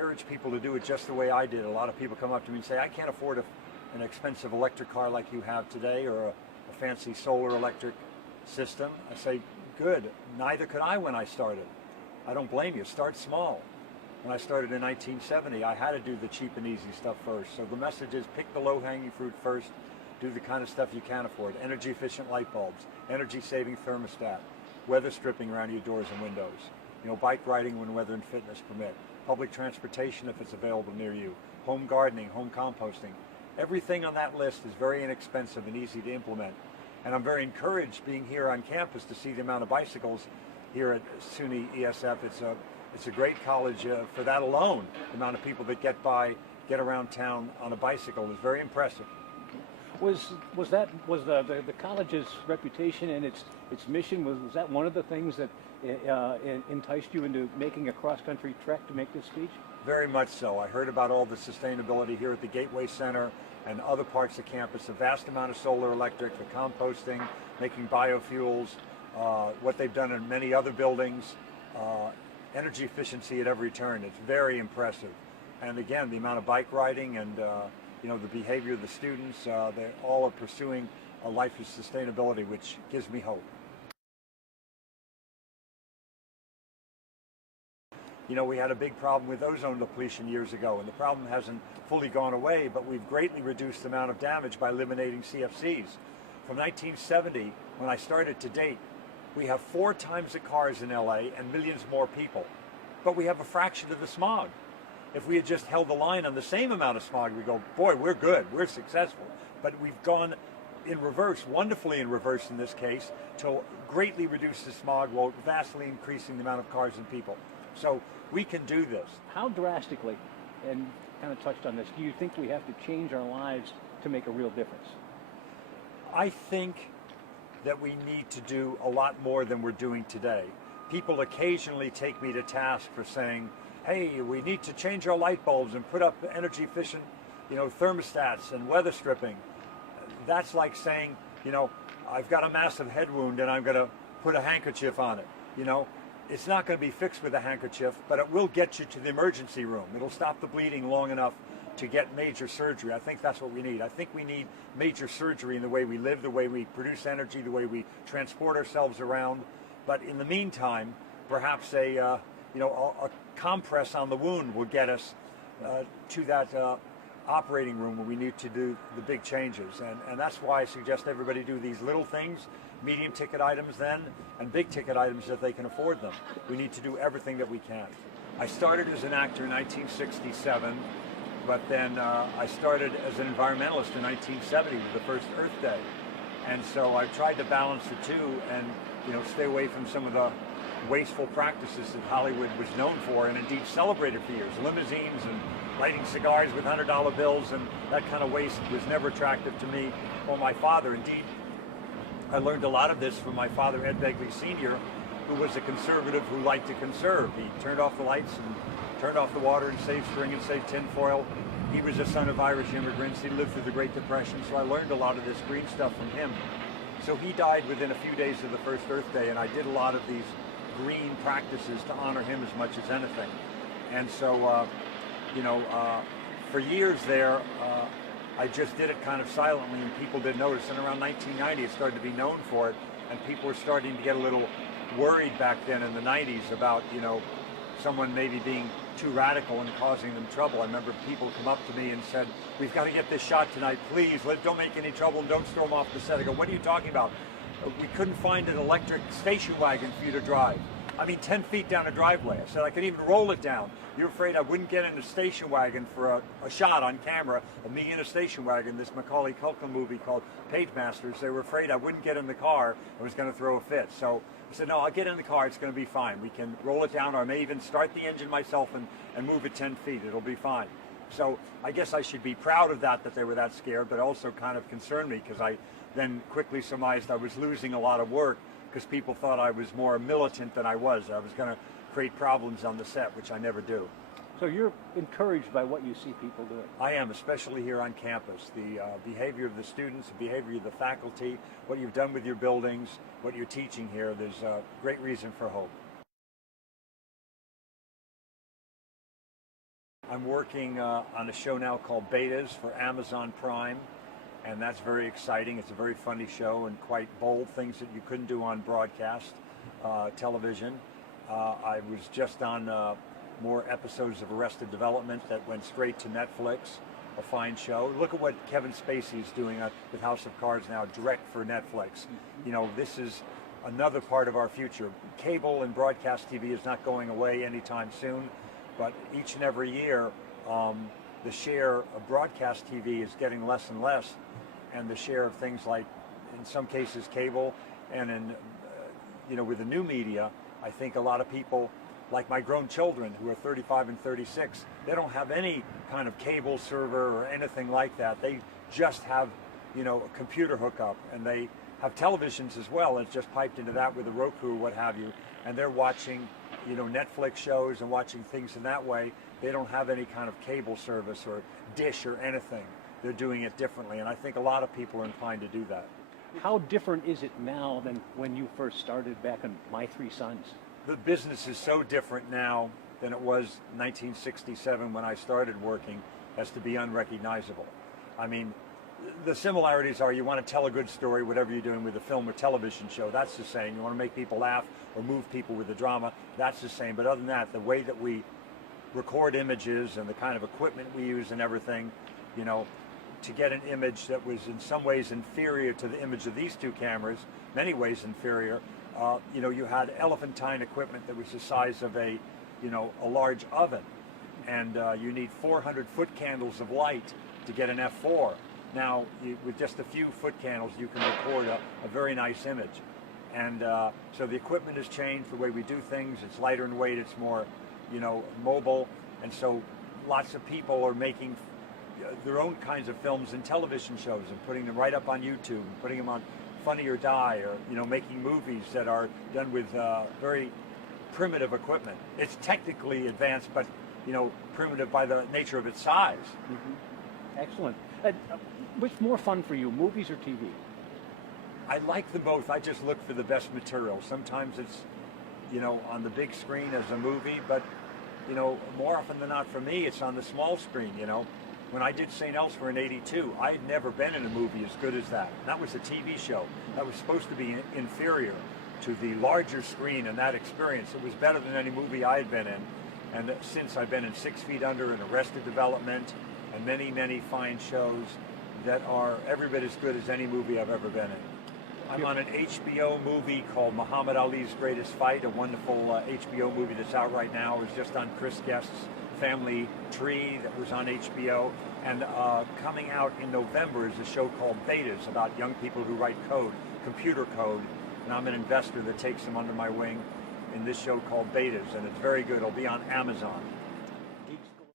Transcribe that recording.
I urge people to do it just the way I did. A lot of people come up to me and say, I can't afford an expensive electric car like you have today, or a fancy solar electric system. I say, good, neither could I when I started. I don't blame you, start small. When I started in 1970, I had to do the cheap and easy stuff first. So the message is, pick the low-hanging fruit first, do the kind of stuff you can afford. Energy efficient light bulbs, energy saving thermostat, weather stripping around your doors and windows, bike riding when weather and fitness permit, public transportation if it's available near you, home gardening, home composting. Everything on that list is very inexpensive and easy to implement. And I'm very encouraged being here on campus to see the amount of bicycles here at SUNY-ESF. It's a great college for that alone. The amount of people that get around town on a bicycle is very impressive. Was the college's reputation and its mission, was that one of the things that enticed you into making a cross-country trek to make this speech? Very much so. I heard about all the sustainability here at the Gateway Center and other parts of campus, a vast amount of solar electric, the composting, making biofuels, what they've done in many other buildings, energy efficiency at every turn. It's very impressive. And again, the amount of bike riding and the behavior of the students, they all are pursuing a life of sustainability, which gives me hope. We had a big problem with ozone depletion years ago, and the problem hasn't fully gone away, but we've greatly reduced the amount of damage by eliminating CFCs. From 1970, when I started to date, we have 4 times the cars in LA and millions more people, but we have a fraction of the smog. If we had just held the line on the same amount of smog, we go, boy, we're good, we're successful. But we've gone in reverse, wonderfully in reverse in this case, to greatly reduce the smog while vastly increasing the amount of cars and people. So we can do this. How drastically, and kind of touched on this, do you think we have to change our lives to make a real difference? I think that we need to do a lot more than we're doing today. People occasionally take me to task for saying, hey, we need to change our light bulbs and put up energy efficient, thermostats and weather stripping. That's like saying, I've got a massive head wound and I'm going to put a handkerchief on it. It's not going to be fixed with a handkerchief, but it will get you to the emergency room. It'll stop the bleeding long enough to get major surgery. I think that's what we need. I think we need major surgery in the way we live, the way we produce energy, the way we transport ourselves around. But in the meantime, perhaps a compress on the wound will get us to that operating room where we need to do the big changes. And that's why I suggest everybody do these little things, medium ticket items then, and big ticket items if they can afford them. We need to do everything that we can. I started as an actor in 1967, but then I started as an environmentalist in 1970 with the first Earth Day. And so I've tried to balance the two and stay away from some of the wasteful practices that Hollywood was known for and indeed celebrated for years. Limousines and lighting cigars with $100 bills, and that kind of waste was never attractive to me or my father. Indeed, I learned a lot of this from my father, Ed Begley Sr., who was a conservative who liked to conserve. He turned off the lights and turned off the water and saved string and saved tinfoil. He was a son of Irish immigrants. He lived through the Great Depression, so I learned a lot of this green stuff from him. So he died within a few days of the first Earth Day, and I did a lot of these green practices to honor him as much as anything. And so, for years there, I just did it kind of silently, and people didn't notice. And around 1990, it started to be known for it, and people were starting to get a little worried back then in the 90s about, someone maybe being too radical and causing them trouble. I remember people come up to me and said, we've got to get this shot tonight, please, don't make any trouble and don't storm off the set. I go, what are you talking about? We couldn't find an electric station wagon for you to drive. 10 feet down a driveway. I said, I could even roll it down. You're afraid I wouldn't get in a station wagon for a shot on camera of me in a station wagon, this Macaulay Culkin movie called Page Masters. They were afraid I wouldn't get in the car. I was going to throw a fit. So I said, no, I'll get in the car. It's going to be fine. We can roll it down, or I may even start the engine myself and move it 10 feet. It'll be fine. So I guess I should be proud of that they were that scared, but also kind of concerned me, because I then quickly surmised I was losing a lot of work because people thought I was more militant than I was. I was going to create problems on the set, which I never do. So you're encouraged by what you see people doing? I am, especially here on campus. The behavior of the students, the behavior of the faculty, what you've done with your buildings, what you're teaching here, there's a great reason for hope. I'm working on a show now called Betas for Amazon Prime, and that's very exciting. It's a very funny show and quite bold, things that you couldn't do on broadcast television. I was just on more episodes of Arrested Development that went straight to Netflix, a fine show. Look at what Kevin Spacey is doing with House of Cards now, direct for Netflix. You know, this is another part of our future. Cable and broadcast TV is not going away anytime soon, but each and every year, the share of broadcast TV is getting less and less, and the share of things like, in some cases, cable, and in, with the new media, I think a lot of people, like my grown children who are 35 and 36, they don't have any kind of cable server or anything like that. They just have, a computer hookup, and they have televisions as well. It's just piped into that with a Roku or what have you, and they're watching, Netflix shows and watching things in that way. They don't have any kind of cable service or dish or anything. They're doing it differently, and I think a lot of people are inclined to do that. How different is it now than when you first started back in My Three Sons? The business is so different now than it was 1967 when I started working as to be unrecognizable. I mean, the similarities are you want to tell a good story, whatever you're doing with a film or television show, that's the same. You want to make people laugh or move people with the drama, that's the same. But other than that, the way that we record images and the kind of equipment we use and everything, to get an image that was in some ways inferior to the image of these two cameras, many ways inferior. You had elephantine equipment that was the size of a large oven, and you need 400 foot candles of light to get an F4. Now, with just a few foot candles, you can record a very nice image. And so the equipment has changed, the way we do things. It's lighter in weight, it's more, mobile. And so lots of people are making their own kinds of films and television shows and putting them right up on YouTube and putting them on Funny or Die, or making movies that are done with very primitive equipment. It's technically advanced, but primitive by the nature of its size. Mm-hmm. Excellent. What's more fun for you, movies or TV? I like them both. I just look for the best material. Sometimes it's on the big screen as a movie, but more often than not for me, it's on the small screen. When I did St. Elsewhere in '82, I had never been in a movie as good as that. That was a TV show. That was supposed to be inferior to the larger screen and that experience. It was better than any movie I had been in. And since I've been in 6 Feet Under and Arrested Development and many, many fine shows that are every bit as good as any movie I've ever been in. I'm on an HBO movie called Muhammad Ali's Greatest Fight, a wonderful HBO movie that's out right now. It was just on Chris Guest's Family Tree that was on HBO. And coming out in November is a show called Betas about young people who write code, computer code. And I'm an investor that takes them under my wing in this show called Betas, and it's very good. It'll be on Amazon.